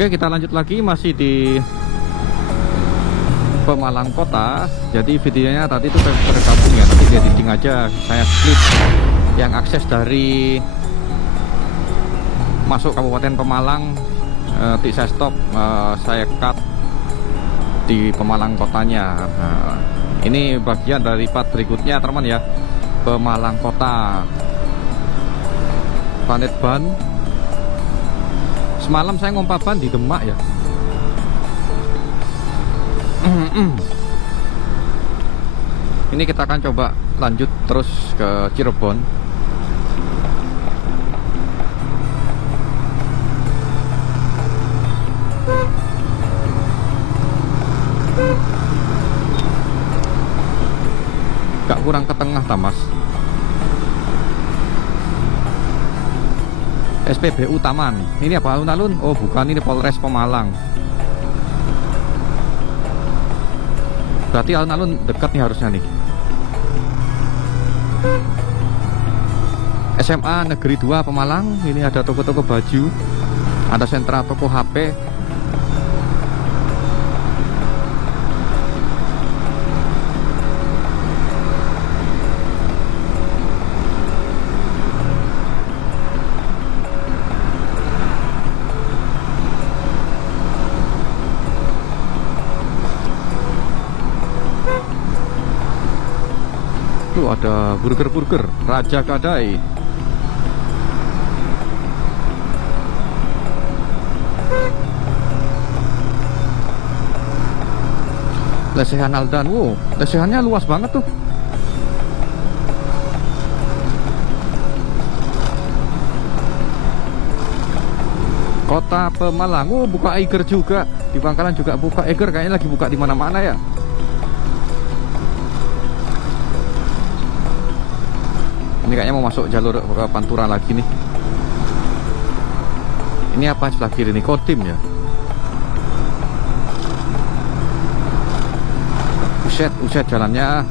Oke, kita lanjut lagi masih di Pemalang Kota. Jadi videonya tadi itu tergabung ya, tapi dia editing aja, saya split. Yang akses dari masuk Kabupaten Pemalang, saya stop, saya cut di Pemalang Kotanya. Nah, ini bagian dari part berikutnya teman ya, Pemalang Kota. Planet Ban. Semalam saya ngompa ban di Demak ya. Ini kita akan coba lanjut terus ke Cirebon. Gak kurang ke tengah Tamas. SPBU Taman. Ini apa, alun-alun? Oh bukan, ini Polres Pemalang. Berarti alun-alun dekat nih harusnya nih. SMA Negeri 2 Pemalang. Ini ada toko-toko baju, ada sentra toko HP. Tuh ada burger Raja Kadai. Lesehan Aldan. Wow, lesehannya luas banget tuh. Kota Pemalang. Oh, buka Eiger juga. Di Bangkalan juga buka Eiger, kayaknya lagi buka di mana-mana ya. Ini kayaknya mau masuk jalur ke Pantura lagi nih. Ini apa sebelah kiri nih? Kodim ya. Uset jalannya.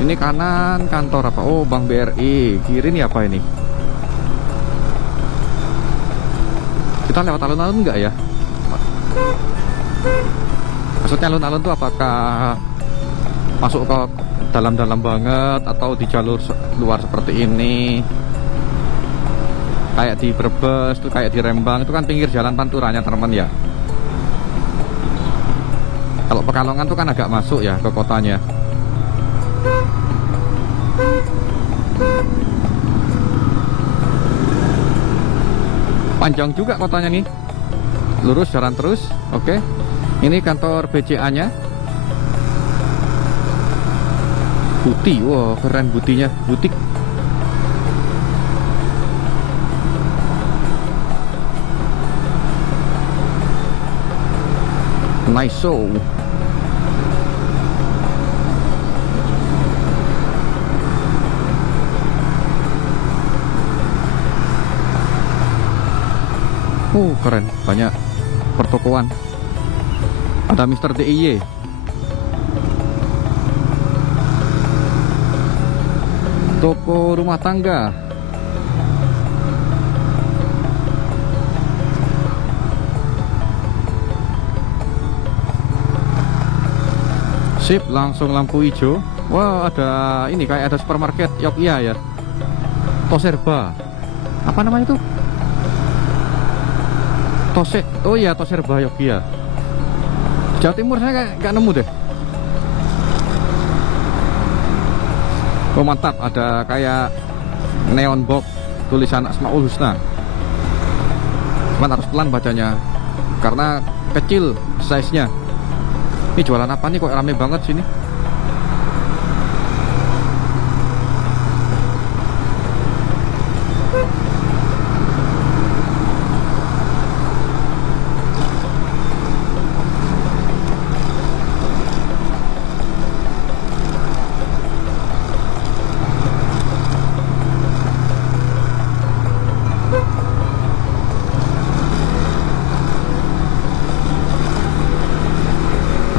Ini kanan kantor apa? Oh, Bank BRI. Kiri nih apa ini? Kita lewat alun-alun enggak ya? Maksudnya alun-alun tuh apakah masuk ke dalam-dalam banget atau di jalur luar seperti ini? Kayak di Brebes tuh, kayak di Rembang itu kan pinggir jalan Panturanya teman ya. Kalau Pekalongan tuh kan agak masuk ya ke kotanya. Panjang juga kotanya nih. Lurus jalan terus. Oke. Ini kantor BCA-nya. Buti. Wow, keren butinya. Butik. Nice show. Keren, banyak pertokoan. Ada Mr. DIY. Toko rumah tangga. Sip, langsung lampu hijau. Wah, ada ini kayak ada supermarket Yogya ya. Toserba. Apa namanya itu? Oh iya, Toserba Yogya. Jawa Timur saya nggak nemu deh. Oh mantap, ada kayak neon box tulisan Asmaul Husna. Cuman harus pelan bacanya karena kecil size-nya. Ini jualan apa nih kok rame banget sini?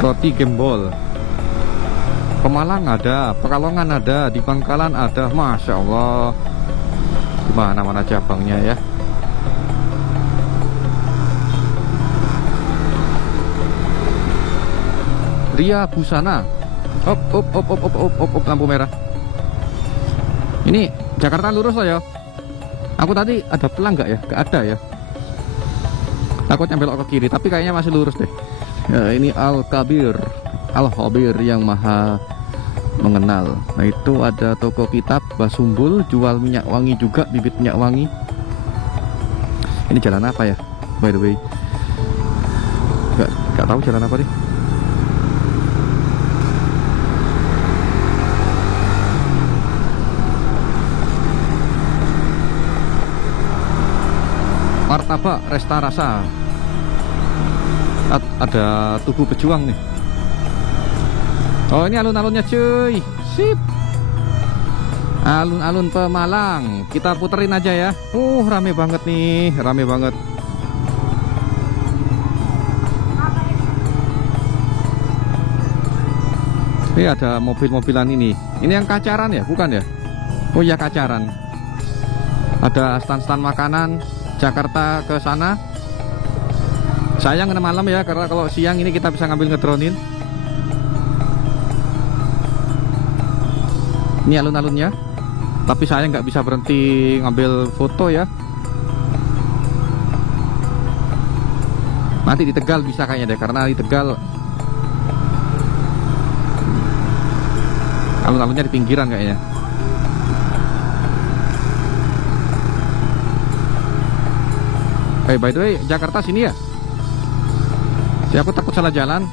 Roti Gembol. Pemalang ada, Pekalongan ada, di Bangkalan ada. Masya Allah, di mana-mana cabangnya ya. Ria Busana. Op, lampu merah. Ini Jakarta lurus lah ya. Aku tadi ada pelang nggak ya? Nggak ada ya. Takutnya belok ke kiri, tapi kayaknya masih lurus deh. Ya, ini Al-Kabir, Al-Khabir yang maha mengenal. Nah itu ada toko kitab Basumbul, jual minyak wangi juga, bibit minyak wangi. Ini jalan apa ya? By the way, nggak tahu jalan apa nih. Martabak Resta Rasa. Ada Tugu Pejuang nih. Oh ini alun-alunnya cuy. Sip. Alun-alun Pemalang. Kita puterin aja ya. Rame banget nih. Rame banget. Ini ada mobil-mobilan ini. Ini yang kacaran ya? Bukan ya? Oh iya kacaran. Ada stand-stand makanan. Jakarta ke sana. Sayang kena malam ya, karena kalau siang ini kita bisa ngambil ngedronin. Ini alun-alunnya, tapi saya nggak bisa berhenti ngambil foto ya. Nanti di Tegal bisa kayaknya deh, karena di Tegal alun-alunnya di pinggiran kayaknya. By the way, Jakarta sini ya? Ya aku takut salah jalan.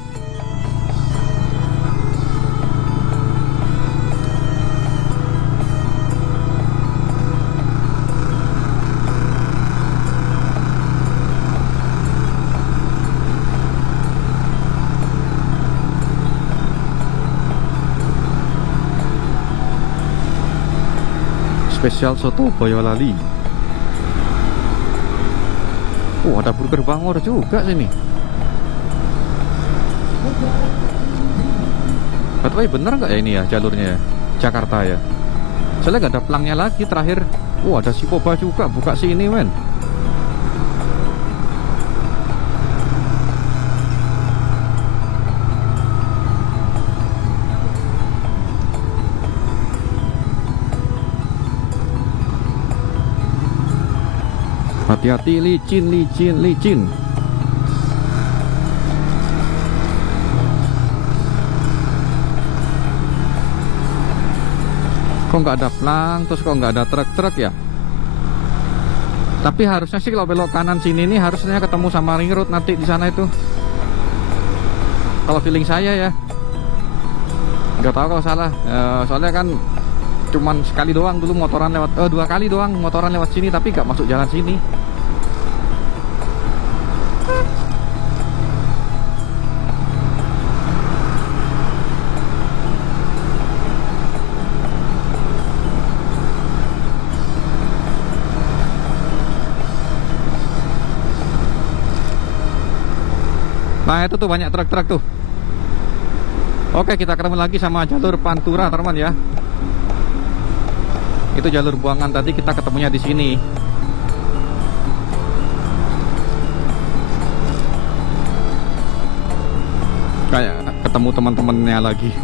Spesial soto Boyolali. Ada burger Bangor juga sini. Tapi bener nggak ya ini ya jalurnya ya? Jakarta ya. Soalnya nggak ada pelangnya lagi terakhir. Ada si Boba juga buka sini men. Hati-hati, licin. Kok nggak ada pelang, terus kok nggak ada truk-truk ya? Tapi harusnya sih kalau belok kanan sini nih harusnya ketemu sama ring road nanti di sana itu. Kalau feeling saya ya. Nggak tahu kalau salah. Soalnya kan cuman sekali doang dulu motoran lewat, 2 kali doang motoran lewat sini, tapi nggak masuk jalan sini. Nah itu tuh banyak truk-truk tuh. Oke, kita ketemu lagi sama jalur Pantura teman ya. Itu jalur buangan tadi, kita ketemunya di sini. Kayak ketemu teman-temannya lagi.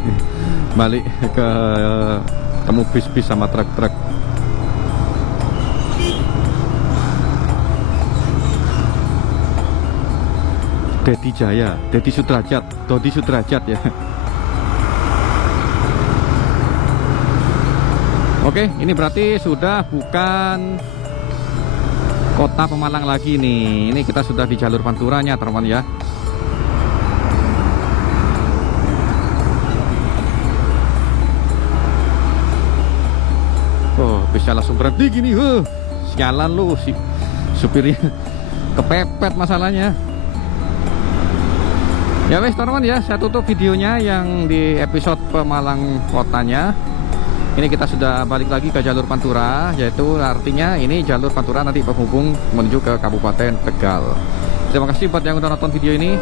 Balik ke ketemu bis-bis sama truk-truk. Dedi Jaya, Dedi Sudrajat ya. Oke, ini berarti sudah bukan kota Pemalang lagi nih. Ini kita sudah di jalur Panturanya teman ya. Bisa langsung berhenti gini. Sialan lu si supirnya kepepet masalahnya. Ya wes teman ya, saya tutup videonya yang di episode Pemalang kotanya. Ini kita sudah balik lagi ke jalur Pantura, yaitu artinya ini jalur Pantura nanti penghubung menuju ke Kabupaten Tegal. Terima kasih buat yang udah nonton video ini.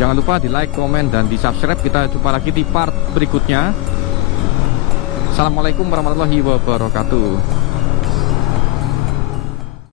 Jangan lupa di like, komen, dan di subscribe. Kita jumpa lagi di part berikutnya. Assalamualaikum warahmatullahi wabarakatuh.